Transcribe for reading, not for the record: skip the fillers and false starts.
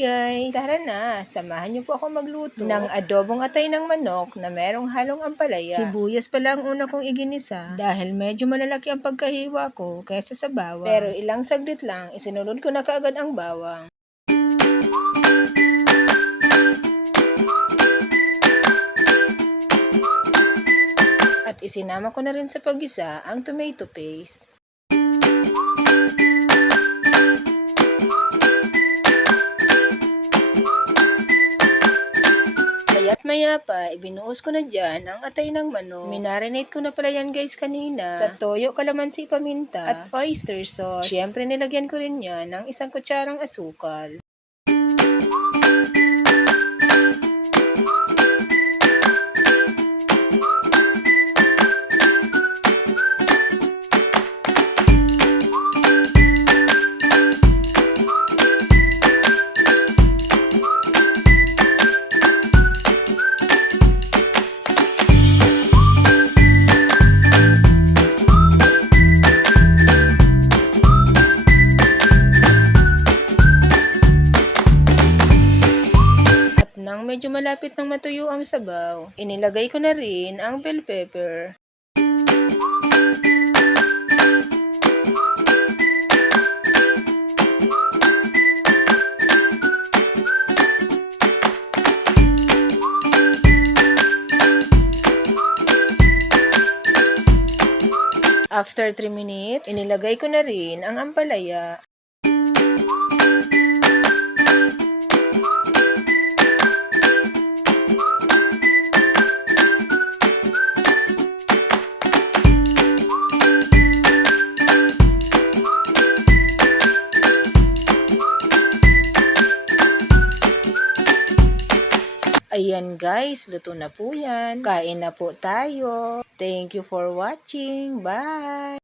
guys! Tara na, samahan niyo po ako magluto ng adobong atay ng manok na merong halong ampalaya. Sibuyas pala ang una kong iginisa dahil medyo malalaki ang pagkahiwa ko kaysa sa bawang. Pero ilang saglit lang, isinulod ko na kaagad ang bawang. At isinama ko na rin sa paggisa ang tomato paste. At maya pa, ibinuhos ko na dyan ang atay ng manok. Minarinate ko na pala yan guys kanina sa toyo, kalamansi, paminta at oyster sauce. Siyempre nilagyan ko rin yan ng 1 kutsarang asukal. Nang medyo malapit nang matuyo ang sabaw, inilagay ko na rin ang bell pepper. After 3 minutes, inilagay ko na rin ang ampalaya. Ayan guys, luto na po yan. Kain na po tayo. Thank you for watching. Bye!